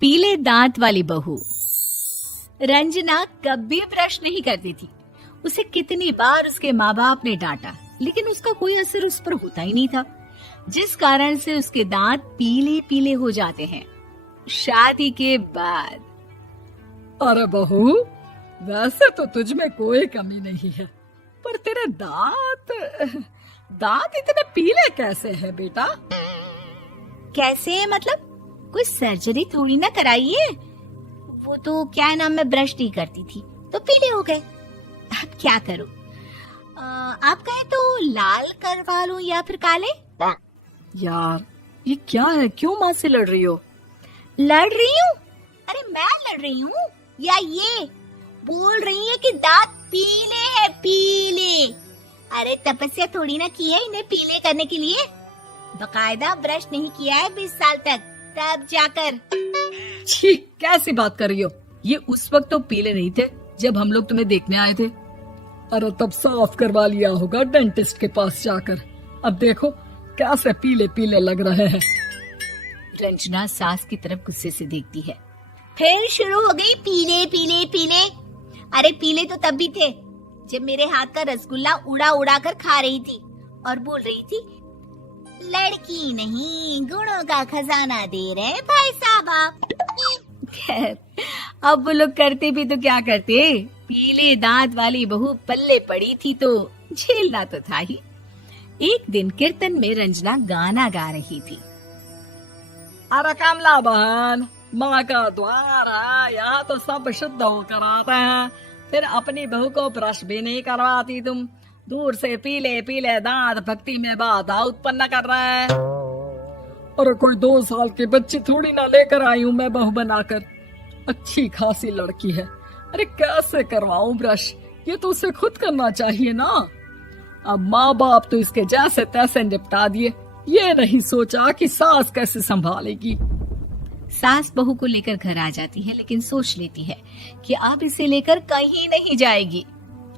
पीले दांत वाली बहू। रंजना कभी ब्रश नहीं करती थी। उसे कितनी बार उसके माँ बाप ने डांटा, लेकिन उसका कोई असर उस पर होता ही नहीं था, जिस कारण से उसके दांत पीले पीले हो जाते हैं। शादी के बाद अरे बहू, वैसे तो तुझ में कोई कमी नहीं है, पर तेरे दांत इतने पीले कैसे हैं बेटा? कैसे मतलब? कोई सर्जरी थोड़ी ना कराइए। वो तो क्या नाम, मैं ब्रश नहीं करती थी तो पीले हो गए। अब क्या करूं? आप कहें तो लाल करवा लूं या फिर काले? यार ये क्या है, क्यों माँ से लड़ रही हो? लड़ रही हूँ? अरे मैं लड़ रही हूँ या ये बोल रही है कि दांत पीले हैं, पीले। अरे तपस्या थोड़ी ना की है इन्हें पीले करने के लिए। बकायदा ब्रश नहीं किया है 20 साल तक, तब जाकर। छी, कैसी बात कर रही हो? ये उस वक्त तो पीले नहीं थे जब हम लोग तुम्हें देखने आए थे। अरे तब साफ करवा लिया होगा डेंटिस्ट के पास जाकर। अब देखो कैसे पीले पीले लग रहे हैं। रंजना सास की तरफ गुस्से से देखती है। फिर शुरू हो गई पीले पीले पीले। अरे पीले तो तब भी थे जब मेरे हाथ का रसगुल्ला उड़ा उड़ा कर खा रही थी और बोल रही थी, लड़की नहीं गुणों का खजाना दे रहे भाई साहब आप। खैर, अब वो लोग करते भी तो क्या करते, पीले दांत वाली बहू पल्ले पड़ी थी तो झेलना तो था ही। एक दिन कीर्तन में रंजना गाना गा रही थी। अरे कमला बहन, माँ का द्वार है, यहाँ तो सब शुद्ध होकर आते हैं, फिर अपनी बहू को ब्रश भी नहीं करवाती तुम। दूर से पीले पीले दांत भक्ति में बाधा उत्पन्न कर रहे हैं। अरे कोई 2 साल की बच्ची थोड़ी ना लेकर आई हूँ मैं बहू बनाकर। अच्छी खासी लड़की है, अरे कैसे करवाऊं ब्रश? ये तो उसे खुद करना चाहिए ना। अब माँ बाप तो इसके जैसे तैसे निपटा दिए, ये नहीं सोचा कि सास कैसे संभालेगी। सास बहू को लेकर घर आ जाती है, लेकिन सोच लेती है कि अब इसे लेकर कहीं नहीं जाएगी।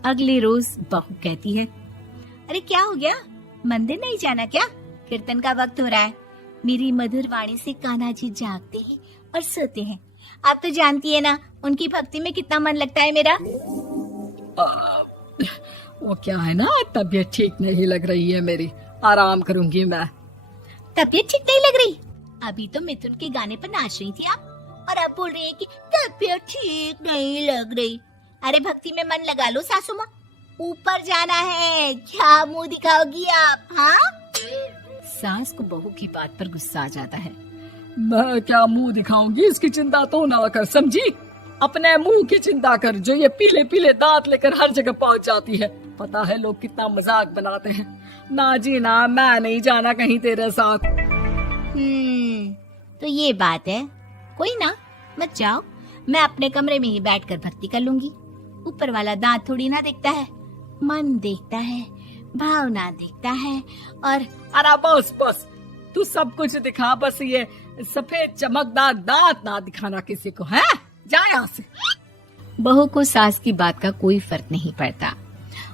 अगले रोज बहू कहती है, अरे क्या हो गया, मंदिर नहीं जाना क्या? कीर्तन का वक्त हो रहा है। मेरी मधुर वाणी से कान्हा जी जागते हैं और सोते हैं। आप तो जानती है ना उनकी भक्ति में कितना मन लगता है मेरा। वो क्या है ना, तबीयत ठीक नहीं लग रही है मेरी, आराम करूंगी मैं। तबीयत ठीक नहीं लग रही? अभी तो मिथुन के गाने पर नाच रही थी आप, और अब बोल रही है कि तबीयत ठीक नहीं लग रही। अरे भक्ति में मन लगा लो सासू माँ, ऊपर जाना है, क्या मुंह दिखाओगी आप? हाँ? सास को बहू की बात पर गुस्सा आ जाता है। मैं क्या मुंह दिखाऊंगी, इसकी चिंता तो ना कर, समझी? अपने मुंह की चिंता कर, जो ये पीले पीले दांत लेकर हर जगह पहुंच जाती है। पता है लोग कितना मजाक बनाते हैं। ना जी ना, मैं नहीं जाना कहीं तेरे साथ। तो ये बात है, कोई ना, मत जाओ, मैं अपने कमरे में ही बैठकर भक्ति कर लूंगी। ऊपर वाला दांत थोड़ी ना देखता है, मन देखता है, भावना देखता है। और अरे बस बस, तू सब कुछ दिखा, बस ये सफेद चमकदार दांत ना दिखाना किसी को, है? जा यहाँ से। बहू को सास की बात का कोई फर्क नहीं पड़ता,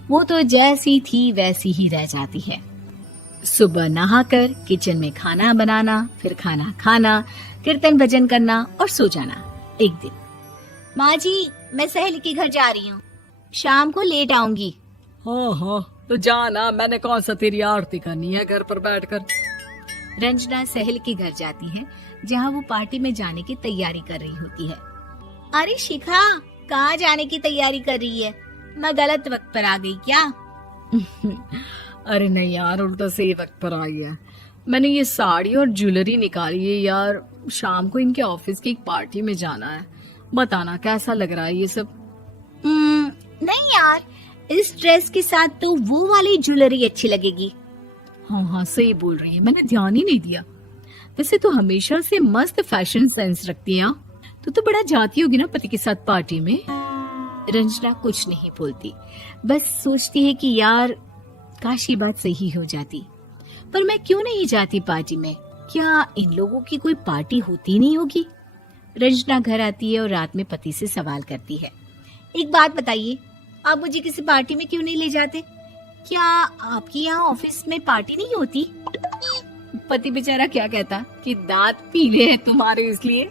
वो तो जैसी थी वैसी ही रह जाती है। सुबह नहाकर किचन में खाना बनाना, फिर खाना खाना, कीर्तन भजन करना और सो जाना। एक दिन, माँ जी मैं सहेली के घर जा रही हूँ, शाम को लेट आऊंगी। हाँ हाँ तो जाना, मैंने कौन सा तेरी आरती करनी है घर पर बैठकर। रंजना सहेली के घर जाती है, जहाँ वो पार्टी में जाने की तैयारी कर रही होती है। अरे शिखा, कहाँ जाने की तैयारी कर रही है? मैं गलत वक्त पर आ गई क्या? अरे नहीं यार, उल्टा सही वक्त पर आई है। मैंने ये साड़ी और ज्वेलरी निकाली है यार, शाम को इनके ऑफिस की एक पार्टी में जाना है। बताना कैसा लग रहा है ये सब? नहीं यार, इस ड्रेस के साथ तो वो वाली ज्वेलरी अच्छी लगेगी। हाँ हाँ सही बोल रही है, मैंने ध्यान ही नहीं दिया। वैसे तो हमेशा से मस्त फैशन सेंस रखती है। तो बड़ा जाती होगी ना पति के साथ पार्टी में। रंजना कुछ नहीं बोलती, बस सोचती है कि यार काश ये बात सही हो जाती, पर मैं क्यों नहीं जाती पार्टी में? क्या इन लोगों की कोई पार्टी होती नहीं होगी? रंजना घर आती है और रात में पति से सवाल करती है, एक बात बताइए, आप मुझे किसी पार्टी में क्यों नहीं ले जाते? क्या आपकी यहाँ ऑफिस में पार्टी नहीं होती? पति बेचारा क्या कहता कि दांत पीले हैं तुम्हारे इसलिए।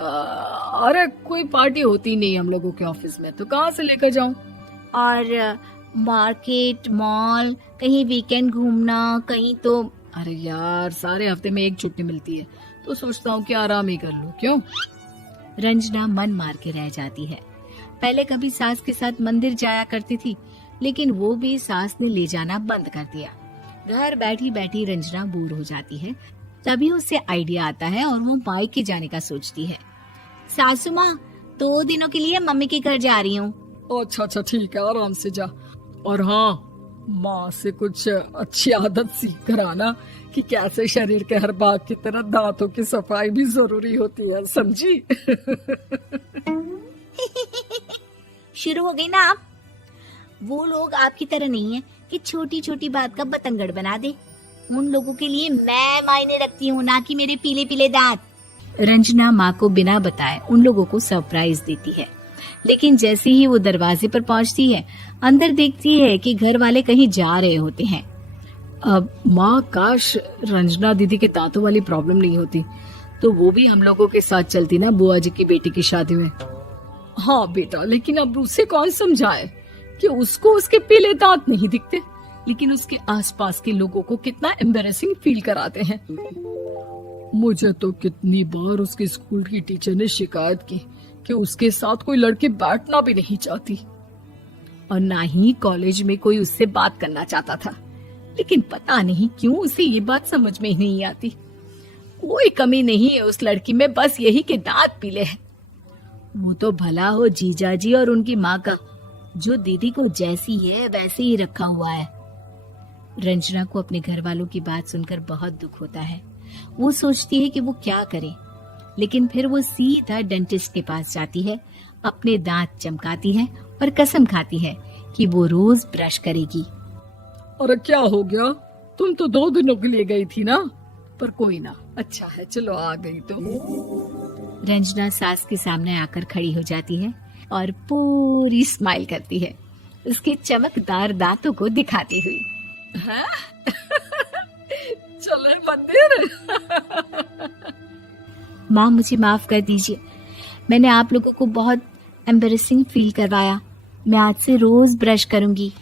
अरे कोई पार्टी होती नहीं हम लोगों के ऑफिस में, तो कहाँ से लेकर जाऊं? और मार्केट, मॉल, कहीं वीकेंड घूमना, कहीं तो। अरे यार, सारे हफ्ते में एक छुट्टी मिलती है, तो सोचता हूँ कि आराम ही कर लूं। क्यों? रंजना मन मार के रह जाती है। पहले कभी सास के साथ मंदिर जाया करती थी, लेकिन वो भी सास ने ले जाना बंद कर दिया। घर बैठी बैठी रंजना बोर हो जाती है। तभी उसे आइडिया आता है और वो मायके जाने का सोचती है। सासू माँ, 2 दिनों के लिए मम्मी के घर जा रही हूँ। अच्छा ठीक है, आराम से जा। और हाँ, माँ से कुछ अच्छी आदत सीख कर आना कि कैसे शरीर के हर भाग की तरह दांतों की सफाई भी जरूरी होती है, समझी? शुरू हो गई ना आप। वो लोग आपकी तरह नहीं है कि छोटी छोटी बात का बतंगड़ बना दे। उन लोगों के लिए मैं मायने रखती हूँ, ना कि मेरे पीले पीले दांत। रंजना माँ को बिना बताए उन लोगों को सरप्राइज देती है, लेकिन जैसे ही वो दरवाजे पर पहुंचती है, अंदर देखती है कि घर वाले कहीं जा रहे होते हैं। अब माँ, काश रंजना दीदी के दांतों वाली प्रॉब्लम नहीं होती, तो वो भी हम लोगों के साथ चलती ना बुआ जी की बेटी की शादी में। हाँ बेटा, लेकिन अब उसे कौन समझाए कि उसको उसके पीले दांत नहीं दिखते, लेकिन उसके आसपास के लोगों को कितना एम्बैरेसिंग फील कराते हैं। मुझे तो कितनी बार उसके स्कूल की टीचर ने शिकायत की कि उसके साथ कोई लड़की बैठना भी नहीं चाहती, और ना ही कॉलेज में कोई उससे बात करना चाहता था। लेकिन पता नहीं क्यों उसे ये बात समझ में ही नहीं आती। कोई कमी नहीं है उस लड़की में, बस यही कि दांत पीले हैं। वो तो भला हो जीजा जी और उनकी माँ का, जो दीदी को जैसी है वैसे ही रखा हुआ है। रंजना को अपने घर वालों की बात सुनकर बहुत दुख होता है। वो सोचती है कि वो क्या करे, लेकिन फिर वो सीधा डेंटिस्ट के पास जाती है, अपने दांत चमकाती है और कसम खाती है कि वो रोज ब्रश करेगी। अरे क्या हो गया? तुम तो 2 दिनों के लिए गई थी ना, पर कोई ना, अच्छा है, चलो आ गई तो। रंजना सास के सामने आकर खड़ी हो जाती है और पूरी स्माइल करती है, उसके चमकदार दांतों को दिखाती हुई। हैं? चले मंदिर। माँ, मुझे माफ कर दीजिए, मैंने आप लोगों को बहुत एम्बैरेसिंग फील करवाया। मैं आज से रोज ब्रश करूंगी।